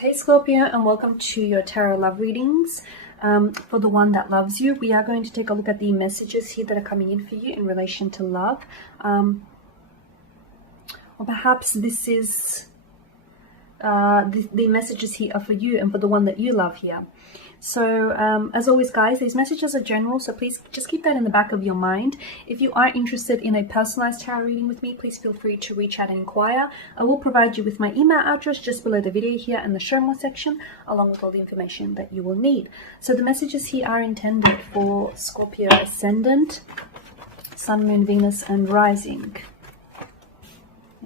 Hey Scorpio, and welcome to your tarot love readings. For the one that loves you, we are going to take a look at the messages here that are coming in for you in relation to love. Or perhaps this is the messages here are for you and for the one that you love here. So as always guys, these messages are general, so please just keep that in the back of your mind. If you are interested in a personalized tarot reading with me, please feel free to reach out and inquire. I will provide you with my email address just below the video here in the show more section, along with all the information that you will need. So the messages here are intended for Scorpio ascendant, Sun, Moon, Venus and Rising.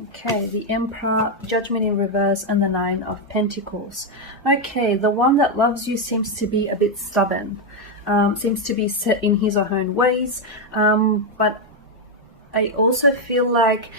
Okay, the Emperor, Judgment in reverse, and the Nine of Pentacles. Okay, the one that loves you seems to be a bit stubborn, seems to be set in his or her own ways, but I also feel like,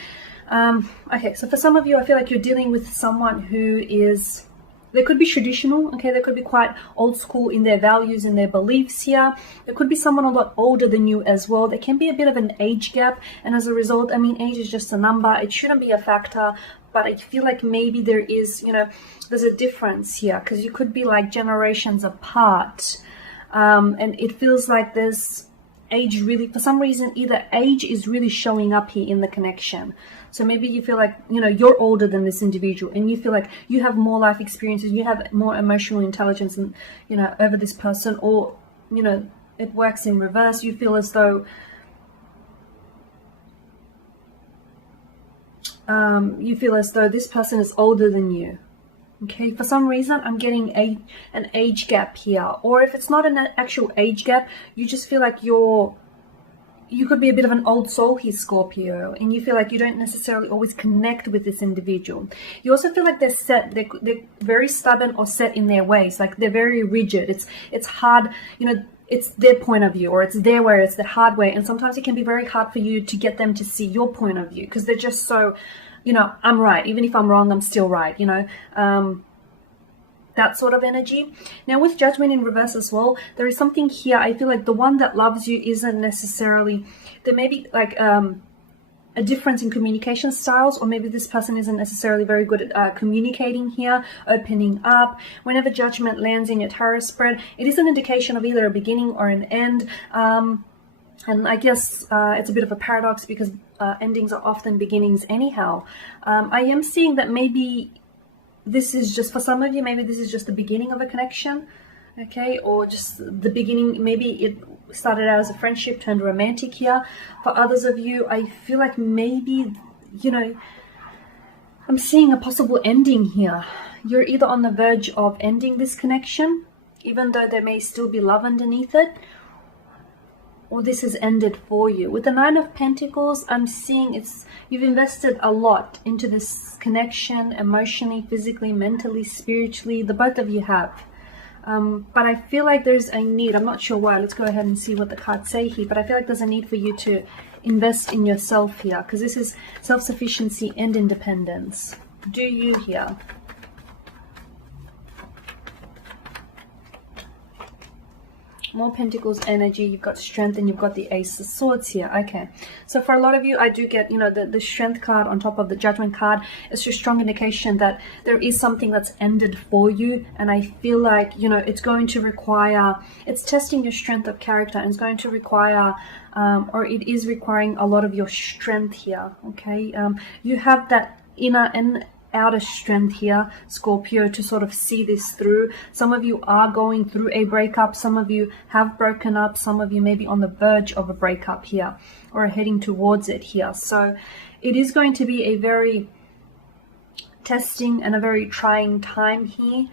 okay, so for some of you, I feel like you're dealing with someone who is, they could be traditional, okay, they could be quite old school in their values and their beliefs here. There could be someone a lot older than you as well. There can be a bit of an age gap, and as a result, I mean, age is just a number. It shouldn't be a factor, but I feel like maybe there is, you know, there's a difference here, because you could be like generations apart, and it feels like there's age really, for some reason, either age is really showing up here in the connection. So maybe you feel like, you know, you're older than this individual and you feel like you have more life experiences, you have more emotional intelligence and, you know, over this person, or, you know, it works in reverse. You feel as though this person is older than you. Okay, for some reason I'm getting an age gap here, or if it's not an actual age gap, you just feel like you could be a bit of an old soul here, Scorpio, and you feel like you don't necessarily always connect with this individual. You also feel like they're very stubborn or set in their ways, like they're very rigid. It's hard, you know, it's their point of view, or it's their way, or it's the hard way, and sometimes it can be very hard for you to get them to see your point of view, because they're just so, you know, I'm right, even if I'm wrong, I'm still right, you know, that sort of energy. Now with Judgment in reverse as well, there is something here. I feel like the one that loves you isn't necessarily, there may be like a difference in communication styles, or maybe this person isn't necessarily very good at communicating here, opening up. Whenever Judgment lands in your tarot spread, it is an indication of either a beginning or an end. And I guess it's a bit of a paradox, because endings are often beginnings anyhow. I am seeing that maybe this is just, for some of you, maybe this is just the beginning of a connection, okay, or just the beginning. Maybe it started out as a friendship, turned romantic here. For others of you, I feel like maybe, you know, I'm seeing a possible ending here. You're either on the verge of ending this connection, even though there may still be love underneath it, or this has ended for you. With the Nine of Pentacles, I'm seeing you've invested a lot into this connection, emotionally, physically, mentally, spiritually. The both of you have. But I feel like there's a need. I'm not sure why. Let's go ahead and see what the cards say here. But I feel like there's a need for you to invest in yourself here, because this is self-sufficiency and independence. Do you here? More Pentacles energy, you've got strength, and you've got the Ace of Swords here. Okay, so for a lot of you, I do get, you know, the strength card on top of the Judgment card. It's just strong indication that there is something that's ended for you, and I feel like, you know, it's going to require, it's testing your strength of character, and it's going to require, or it is requiring a lot of your strength here, okay? You have that inner and outer strength here, Scorpio, to sort of see this through. Some of you are going through a breakup, some of you have broken up, some of you may be on the verge of a breakup here, or are heading towards it here. So it is going to be a very testing and a very trying time here.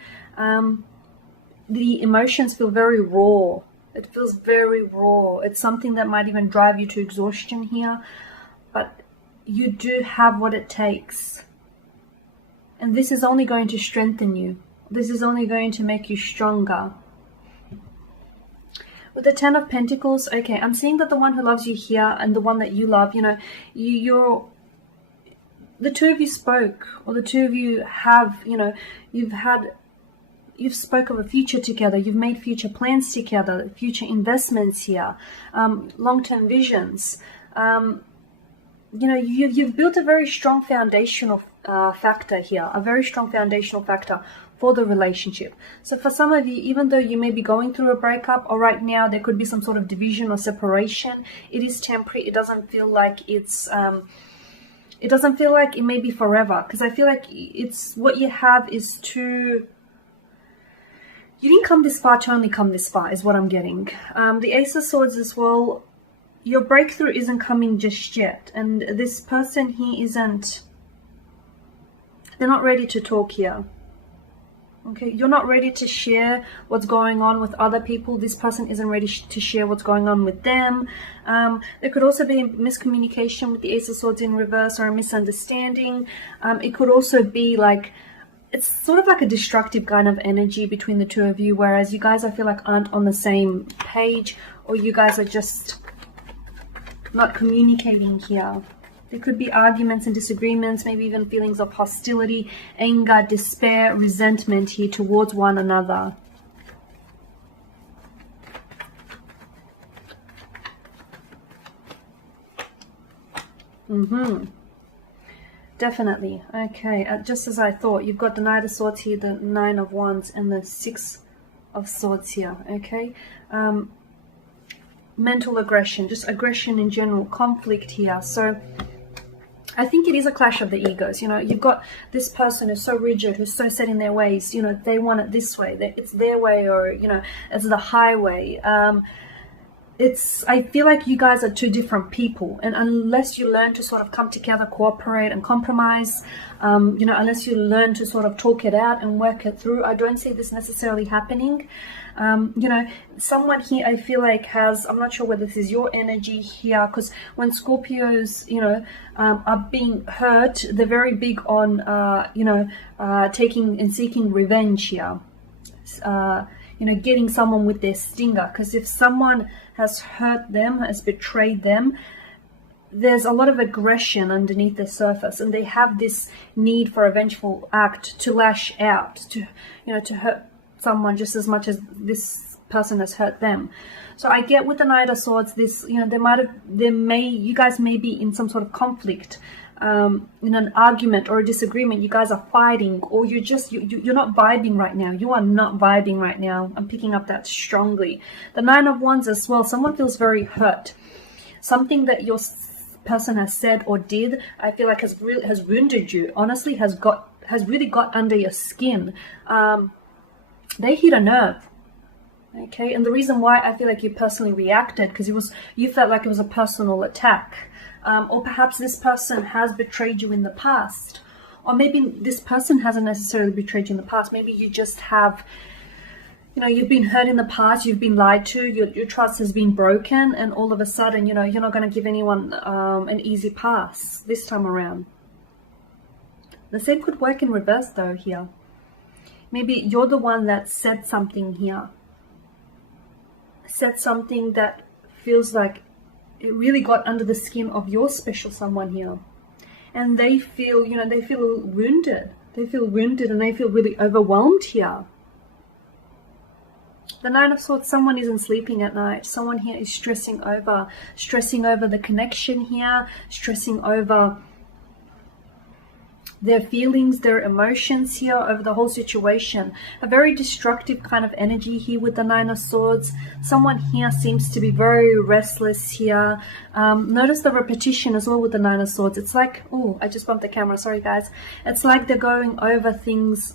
The emotions feel very raw. It feels very raw. It's something that might even drive you to exhaustion here, but you do have what it takes. And this is only going to strengthen you. This is only going to make you stronger. With the Ten of Pentacles, okay, I'm seeing that the one who loves you here and the one that you love, you know, the two of you spoke, or the two of you have, you know, you've spoke of a future together. You've made future plans together, future investments here, long-term visions. You know, you've built a very strong foundational factor here, a very strong foundational factor for the relationship. So for some of you, even though you may be going through a breakup, or right now there could be some sort of division or separation, it is temporary. It doesn't feel like it doesn't feel like it may be forever, because I feel like it's what you have is you didn't come this far to only come this far, is what I'm getting. The Ace of Swords as well, your breakthrough isn't coming just yet. And this person here they're not ready to talk here. Okay, you're not ready to share what's going on with other people. This person isn't ready to share what's going on with them. There could also be a miscommunication with the Ace of Swords in reverse, or a misunderstanding. It could also be like, it's sort of like a destructive kind of energy between the two of you, whereas you guys, I feel like, aren't on the same page, or you guys are just not communicating here. There could be arguments and disagreements, maybe even feelings of hostility, anger, despair, resentment here towards one another. Definitely. Okay, just as I thought, you've got the Knight of Swords here, the Nine of Wands, and the Six of Swords here. Okay. Mental aggression, just aggression in general, conflict here. So I think it is a clash of the egos. You know, you've got this person who's so rigid, who's so set in their ways. You know, they want it this way, it's their way, or, you know, it's the highway. I feel like you guys are two different people, and unless you learn to sort of come together, cooperate and compromise, you know, unless you learn to sort of talk it out and work it through, I don't see this necessarily happening. You know, someone here, I feel like, I'm not sure whether this is your energy here, because when Scorpios, you know, are being hurt, they're very big on, you know, taking and seeking revenge here. You know, getting someone with their stinger, because if someone has hurt them, has betrayed them, there's a lot of aggression underneath the surface, and they have this need for a vengeful act, to lash out, to, you know, to hurt someone just as much as this person has hurt them. So I get with the Knight of Swords, this, you know, you guys may be in some sort of conflict, in an argument or a disagreement. You guys are fighting, or you're not vibing right now. You are not vibing right now. I'm picking up that strongly. The Nine of Wands as well, someone feels very hurt. Something that your person has said or did, I feel like has wounded you. Honestly, has really got under your skin. They hit a nerve. Okay, and the reason why I feel like you personally reacted, because you felt like it was a personal attack. Or perhaps this person has betrayed you in the past. Or maybe this person hasn't necessarily betrayed you in the past. Maybe you just have, you know, you've been hurt in the past, you've been lied to, your trust has been broken, and all of a sudden, you know, you're not going to give anyone an easy pass this time around. The same could work in reverse though here. Maybe you're the one that said something here. Said something that feels like it really got under the skin of your special someone here. And they feel, you know, they feel wounded. They feel wounded and they feel really overwhelmed here. The Nine of Swords, someone isn't sleeping at night. Someone here is stressing over the connection here, stressing over their feelings, their emotions here, over the whole situation. A very destructive kind of energy here with the Nine of Swords. Someone here seems to be very restless here. Notice the repetition as well with the Nine of Swords. It's like, oh, I just bumped the camera, sorry guys. It's like they're going over things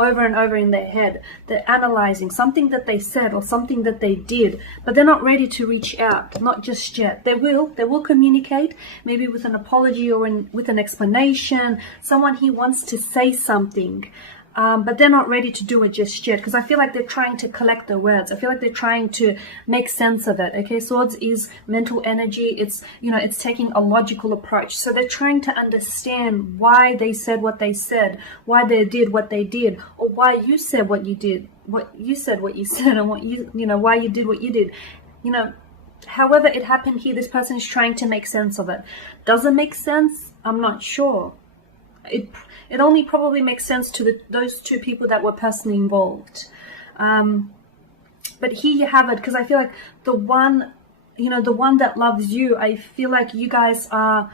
over and over in their head. They're analyzing something that they said or something that they did, but they're not ready to reach out, not just yet. They will communicate, maybe with an apology or with an explanation. Someone here wants to say something, but they're not ready to do it just yet, because I feel like they're trying to collect their words. I feel like they're trying to make sense of it. Okay, Swords is mental energy. It's, you know, it's taking a logical approach. So they're trying to understand why they said what they said, why they did what they did, or why you said what you did, what you said, and what you know, why you did what you did. You know, however it happened here, this person is trying to make sense of it. Does it make sense? I'm not sure. It only probably makes sense to those two people that were personally involved. But here you have it, because I feel like the one, you know, the one that loves you, I feel like you guys are,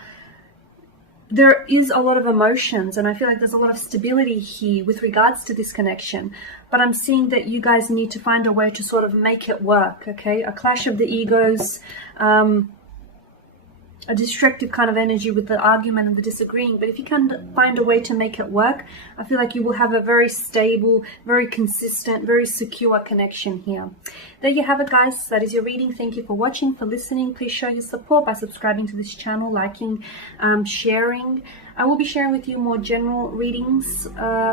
there is a lot of emotions, and I feel like there's a lot of stability here with regards to this connection, but I'm seeing that you guys need to find a way to sort of make it work. Okay, a clash of the egos, a destructive kind of energy with the argument and the disagreeing. But if you can find a way to make it work, I feel like you will have a very stable, very consistent, very secure connection here. There you have it, guys. That is your reading. Thank you for watching, for listening. Please show your support by subscribing to this channel, liking, sharing. I will be sharing with you more general readings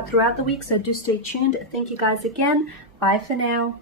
throughout the week, so do stay tuned. Thank you guys again. Bye for now.